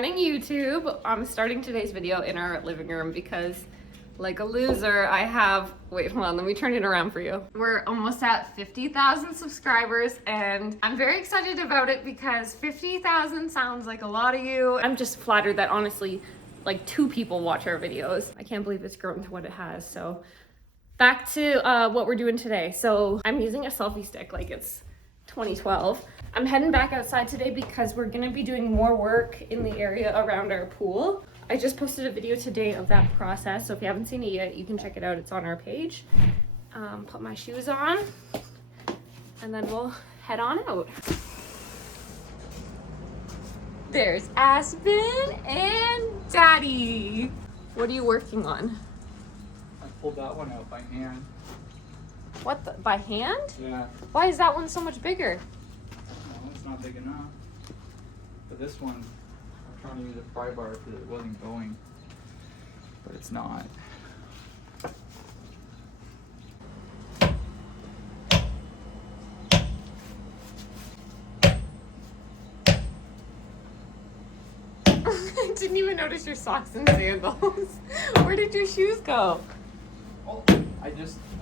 morning, YouTube. I'm starting today's video in our living room because, like a loser, I have, wait, hold on, let me turn it around for you. We're almost at 50,000 subscribers and I'm very excited about it because 50,000 sounds like a lot of you. I'm just flattered that honestly, like 2 people watch our videos. I can't believe it's grown to what it has. So back to what we're doing today. So I'm using a selfie stick like it's 2012. I'm heading back outside today because we're gonna be doing more work in the area around our pool. I just posted a video today of that process, so if you haven't seen it yet, you can check it out. It's on our page. Put my shoes on, and then we'll head on out. There's Aspen and Daddy. What are you working on? I pulled that one out by hand. What, by hand? Yeah. Why is that one so much bigger? No, it's not big enough. But this one, I'm trying to use a pry bar because it wasn't going. But it's not. I didn't even notice your socks and sandals. Where did your shoes go? Oh, I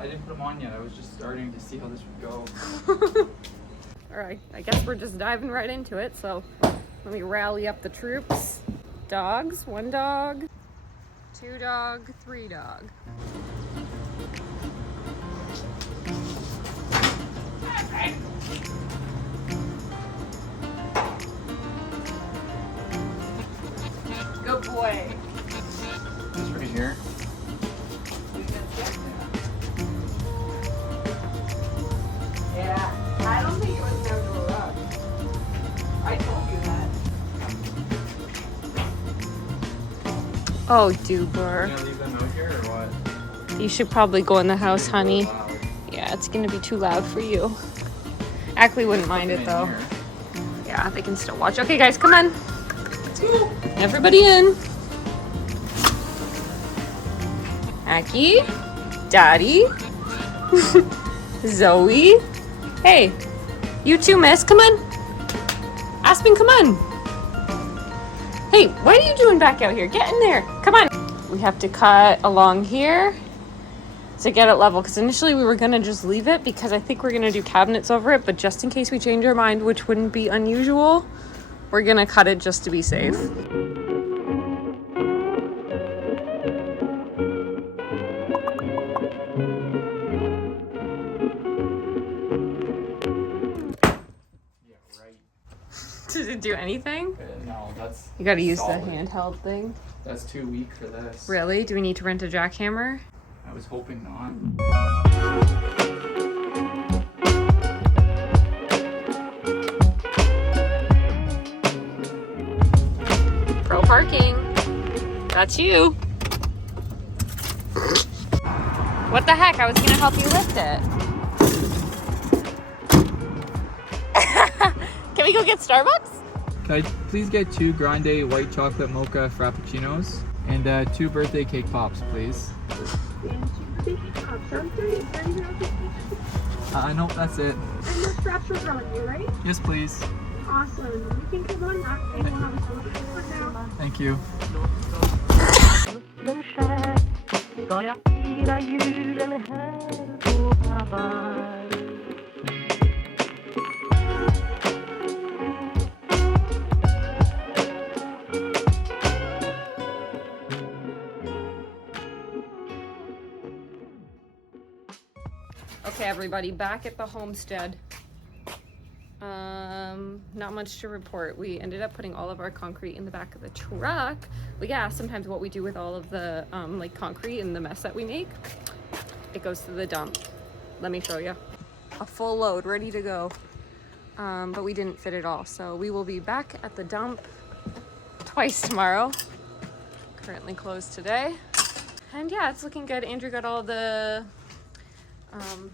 didn't put them on yet. I was just starting to see how this would go. All right, I guess we're just diving right into it. So let me rally up the troops. Dogs, 1 dog, 2 dog, 3 dog. Good boy. This right here. Yeah, I don't think it was down to a rug. I told you that. Oh, Duber. You gonna leave them out here or what? You should probably go in the house, It's honey. loud. Yeah, it's gonna be too loud for you. Ackley wouldn't mind it In though. here. Yeah, they can still watch. Okay, guys, come on. Let's go. Everybody in. Aki, Daddy, Zoe. Hey, you too, miss. Come on. Aspen, come on. Hey, what are you doing back out here? Get in there. Come on. We have to cut along here to get it level, because initially we were going to just leave it because I think we're going to do cabinets over it, but just in case we change our mind, which wouldn't be unusual, we're going to cut it just to be safe. Did it do anything? No, that's. You gotta use solid. the handheld thing. That's too weak for this. Really? Do we need to rent a jackhammer? I was hoping not. Pro parking. That's you. What the heck? I was gonna help you lift it. Can we go get Starbucks? Can I please get 2 grande white chocolate mocha frappuccinos and 2 birthday cake pops, please? Nope, that's it. And the straps are on you, right? Yes, please. Awesome. You can come on up and we'll have a celebrity for now. Thank you. Okay, everybody, back at the homestead. Not much to report. We ended up putting all of our concrete in the back of the truck. We get asked sometimes what we do with all of the like concrete and the mess that we make. It goes to the dump. Let me show you. A full load ready to go. But we didn't fit it all. So we will be back at the dump twice tomorrow. Currently closed today. And yeah, it's looking good. Andrew got all the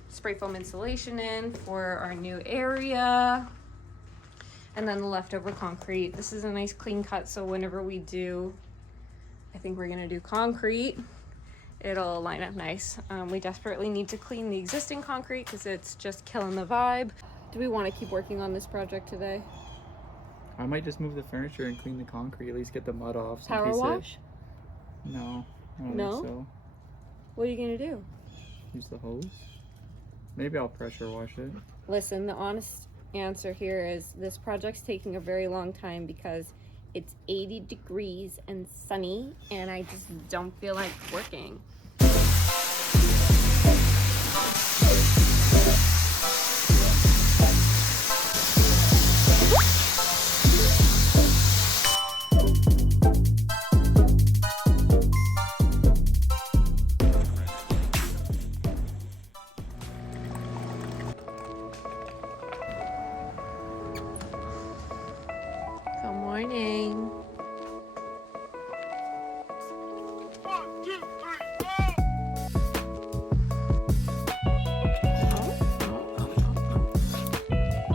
spray foam insulation in for our new area, and then the leftover concrete. This is a nice clean cut, so whenever we do, I think we're gonna do concrete, it'll line up nice. We desperately need to clean the existing concrete because it's just killing the vibe. Do we want to keep working on this project today? I might just move the furniture and clean the concrete, at least get the mud off. So Power wash? No, I don't No? think so. What are you gonna do? Use the hose. Maybe I'll pressure wash it. Listen, the honest answer here is this project's taking a very long time because it's 80 degrees and sunny and I just don't feel like working. Good morning.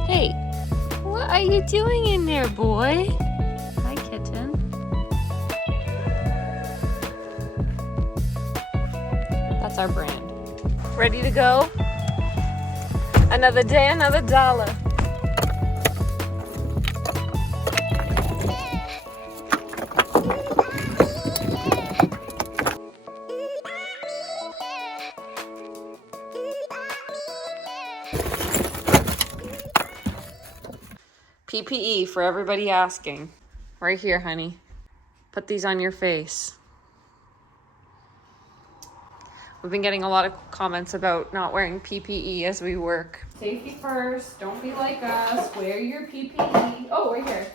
Hey, what are you doing in there, boy? Hi, kitten. That's our brand. Ready to go? Another day, another dollar. PPE for everybody asking. Right here, honey. Put these on your face. We've been getting a lot of comments about not wearing PPE as we work. Safety first. Don't be like us. Wear your PPE. Oh, right here.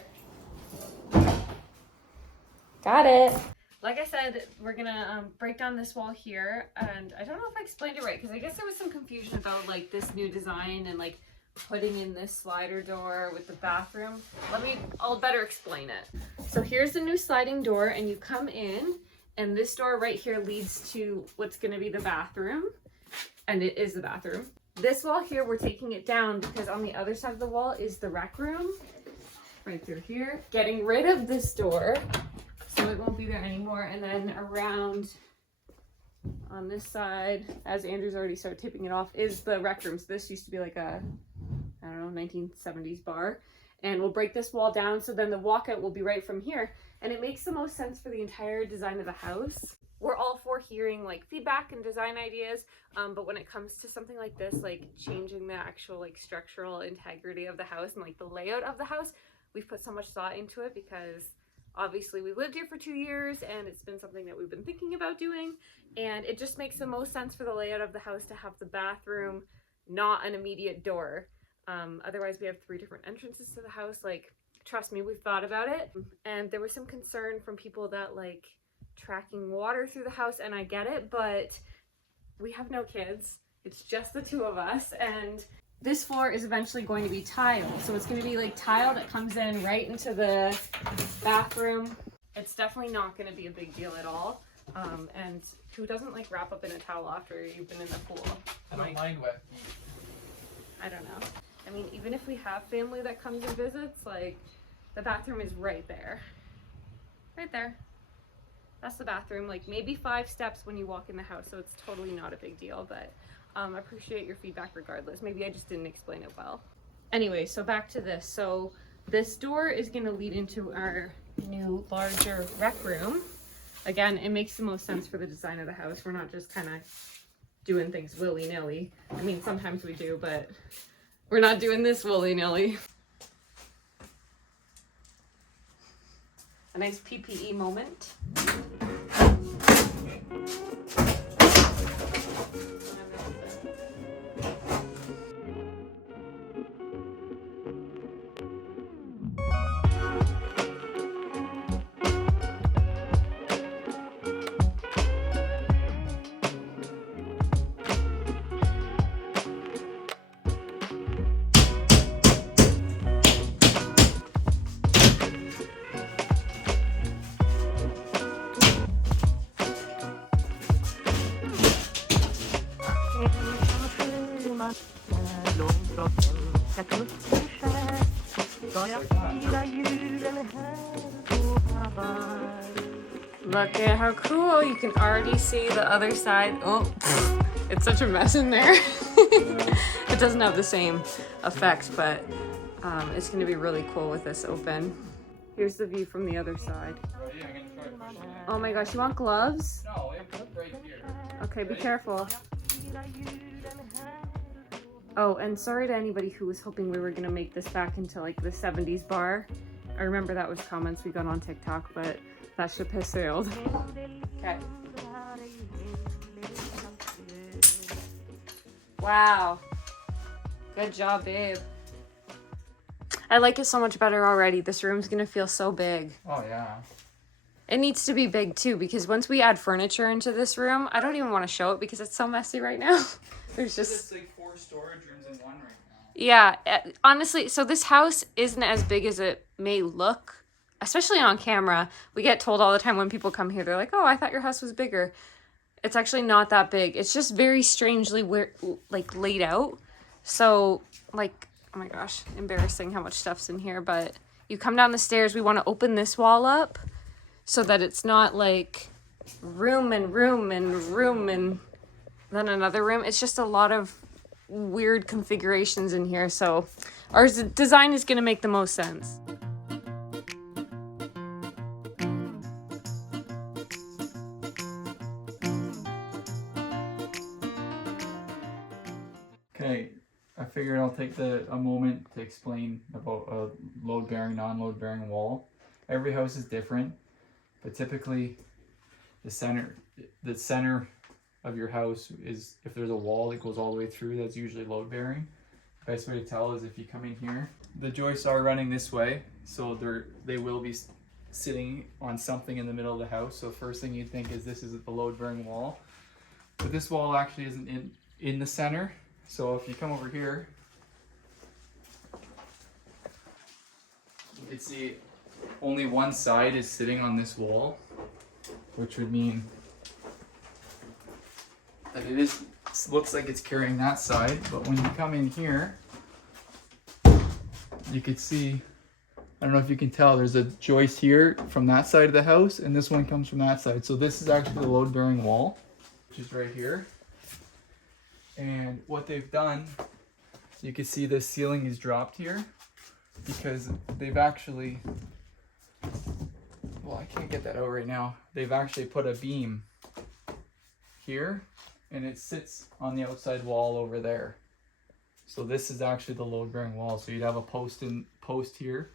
Got it. Like I said, we're gonna break down this wall here, and I don't know if I explained it right because I guess there was some confusion about like this new design and like putting in this slider door with the bathroom. I'll better explain it. So here's the new sliding door, and you come in, and this door right here leads to what's gonna be the bathroom, and it is the bathroom. This wall here, we're taking it down because on the other side of the wall is the rec room, right through here. Getting rid of this door, so it won't be there anymore, and then around on this side, as Andrew's already started taping it off, is the rec room. So this used to be like a, I don't know, 1970s bar. And we'll break this wall down so then the walkout will be right from here. And it makes the most sense for the entire design of the house. We're all for hearing like feedback and design ideas, but when it comes to something like this, like changing the actual like structural integrity of the house and like the layout of the house, we've put so much thought into it because obviously we lived here for 2 years and it's been something that we've been thinking about doing, and it just makes the most sense for the layout of the house to have the bathroom not an immediate door. Otherwise we have 3 different entrances to the house. Like, trust me, we've thought about it, and there was some concern from people that like tracking water through the house, and I get it, but we have no kids. It's just the 2 of us, and this floor is eventually going to be tile. So it's going to be like tile that comes in right into the bathroom. It's definitely not going to be a big deal at all. And who doesn't like wrap up in a towel after you've been in the pool? I don't mind wet. I don't know. I mean, even if we have family that comes and visits, like the bathroom is right there. Right there. That's the bathroom. Like maybe 5 steps when you walk in the house. So it's totally not a big deal, but I appreciate your feedback regardless. Maybe I just didn't explain it well. Anyway, so back to this. So this door is going to lead into our new larger rec room. Again, it makes the most sense for the design of the house. We're not just kind of doing things willy-nilly. I mean, sometimes we do, but we're not doing this willy-nilly. A nice PPE moment. Look at how cool. You can already see the other side. Oh, it's such a mess in there. It doesn't have the same effect, but It's gonna be really cool with this open. Here's the view from the other side. Oh yeah, I'm gonna try pushing it. Oh my gosh, you want gloves? No, it's right here. Okay, be careful. Oh, and sorry to anybody who was hoping we were gonna make this back into like the 70s bar. I remember that was comments we got on TikTok, but that ship has sailed. Okay. Wow. Good job, babe. I like it so much better already. This room's gonna feel so big. Oh yeah. It needs to be big too, because once we add furniture into this room, I don't even want to show it because it's so messy right now. There's just... It's like 4 storage rooms in one right now. Yeah, honestly, so this house isn't as big as it may look, especially on camera. We get told all the time when people come here, they're like, oh, I thought your house was bigger. It's actually not that big. It's just very strangely like laid out. So like, oh my gosh, embarrassing how much stuff's in here. But you come down the stairs, we want to open this wall up so that it's not like room and room and room and then another room. It's just a lot of weird configurations in here. So our design is going to make the most sense. Okay, I figured I'll take a moment to explain about a load-bearing, non-load-bearing wall. Every house is different, but typically the center of your house is, if there's a wall that goes all the way through, that's usually load-bearing. Best way to tell is if you come in here, the joists are running this way, so they will be sitting on something in the middle of the house. So first thing you'd think is this is the load-bearing wall, but this wall actually isn't in the center. So if you come over here, you can see only one side is sitting on this wall, which would mean that looks like it's carrying that side. But when you come in here, you could see, I don't know if you can tell, there's a joist here from that side of the house, and this one comes from that side. So this is actually the load-bearing wall, which is right here. And what they've done, you can see the ceiling is dropped here because they've actually, well, I can't get that out right now. They've actually put a beam here and it sits on the outside wall over there. So this is actually the load-bearing wall. So you'd have a post here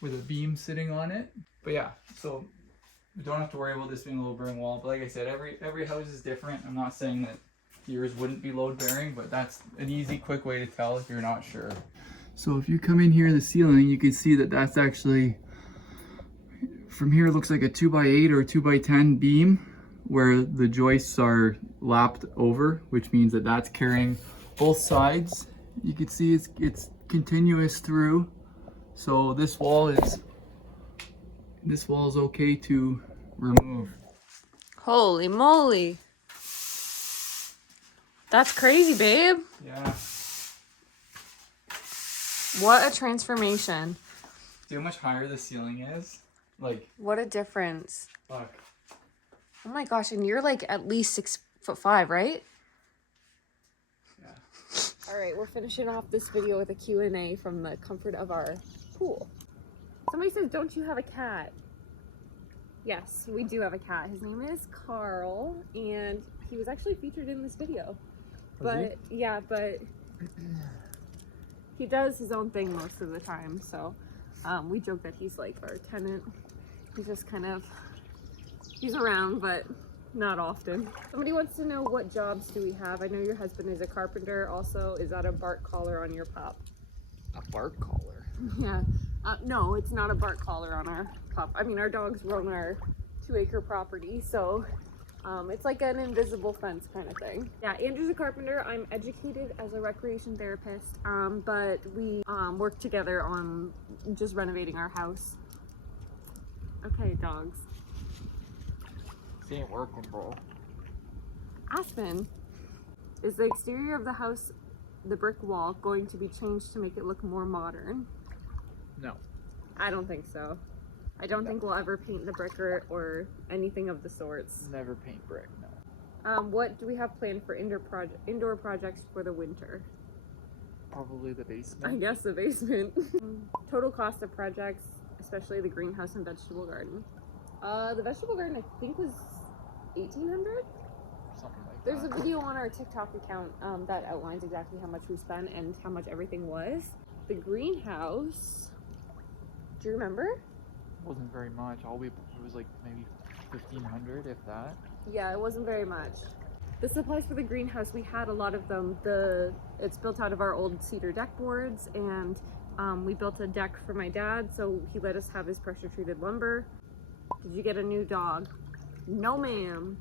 with a beam sitting on it. But yeah, so we don't have to worry about this being a load-bearing wall. But like I said, every house is different. I'm not saying that yours wouldn't be load-bearing, but that's an easy, quick way to tell if you're not sure. So if you come in here in the ceiling, you can see that that's actually, from here it looks like a 2x8 or a 2x10 beam where the joists are lapped over, which means that that's carrying both sides. You can see it's continuous through. So this wall is okay to remove. Holy moly. That's crazy, babe. Yeah. What a transformation. See how much higher the ceiling is? Like, what a difference. look. Oh my gosh, and you're like at least 6'5", right? Yeah. All right, we're finishing off this video with a Q&A from the comfort of our pool. Somebody says, don't you have a cat? Yes, we do have a cat. His name is Carl, and he was actually featured in this video. But yeah, but he does his own thing most of the time. So we joke that he's like our tenant. He's just kind of, he's around, but not often. Somebody wants to know, what jobs do we have? I know your husband is a carpenter. Also, is that a bark collar on your pup? A bark collar? Yeah. No, it's not a bark collar on our pup. I mean, our dogs roam our 2-acre property, so it's like an invisible fence kind of thing. Yeah, Andrew's a carpenter. I'm educated as a recreation therapist, but we work together on just renovating our house. Okay, dogs. This ain't working, bro. Aspen, is the exterior of the house, the brick wall, going to be changed to make it look more modern? No. I don't think so. I don't think we'll ever paint the brick or anything of the sorts. Never paint brick, no. What do we have planned for indoor projects for the winter? Probably the I basement. guess the basement. Total cost of projects, especially the greenhouse and vegetable garden. The vegetable garden I think was 1,800. Something like There's a that. video on our TikTok account that outlines exactly how much we spent and how much everything was. The greenhouse, do you remember? Wasn't very much. It was like maybe 1,500, if that. Yeah, it wasn't very much. The supplies for the greenhouse, we had a lot of them. It's built out of our old cedar deck boards, and we built a deck for my dad, so he let us have his pressure treated lumber. Did you get a new dog? No, ma'am.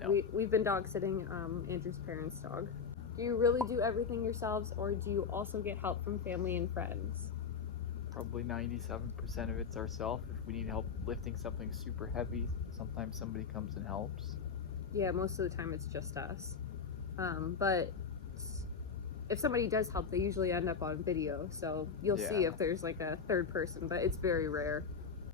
No. We've been dog sitting Andrew's parents' dog. Do you really do everything yourselves, or do you also get help from family and friends? Probably 97% of it's ourselves. If we need help lifting something super heavy, sometimes somebody comes and helps. Yeah, most of the time it's just us. But if somebody does help, they usually end up on video, so you'll see Yeah. if there's like a third person, but it's very rare.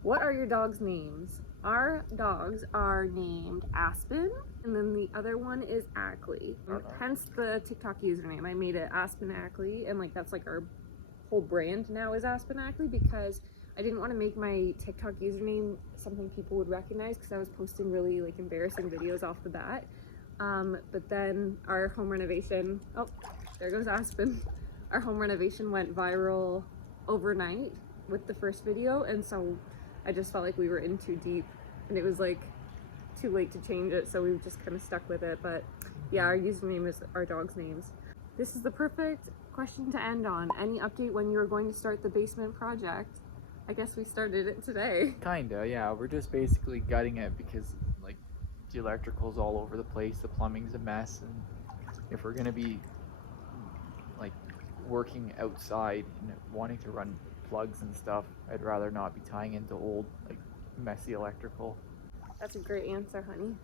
What are your dogs' names? Our dogs are named Aspen, and then the other one is Ackley. Hence the TikTok username. I made it Aspen Ackley, and like that's like our whole brand now is Aspen Ackley, because I didn't want to make my TikTok username something people would recognize, because I was posting really like embarrassing videos off the bat. But then our home renovation, oh, there goes Aspen. Our home renovation went viral overnight with the first video, and so I just felt like we were in too deep, and it was like too late to change it, so we just kind of stuck with it. But yeah, our username is our dogs' names. This is the perfect question to end on. Any update when you were going to start the basement project? I guess we started it today. Kinda, yeah. We're just basically gutting it because like the electrical's all over the place, the plumbing's a mess, and if we're gonna be like working outside and wanting to run plugs and stuff, I'd rather not be tying into old like messy electrical. That's a great answer, honey.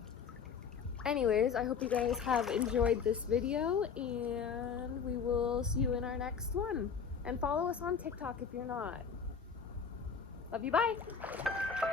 Anyways, I hope you guys have enjoyed this video, and we will see you in our next one. And follow us on TikTok if you're not. Love you, bye!